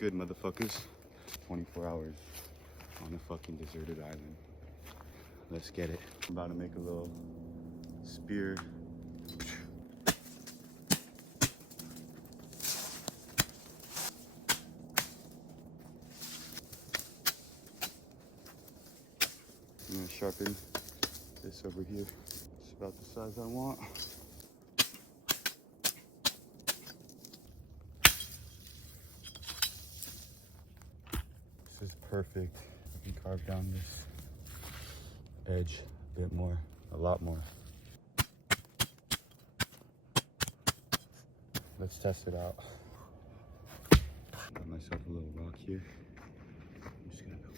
good, motherfuckers? 24 hours on a fucking deserted island. Let's get it. I'm about to make a little spear. I'm gonna sharpen this over here. It's about the size I want. This is perfect. I can carve down this edge a bit more, a lot more. Let's test it out. Got myself a little rock here. I'm just gonna go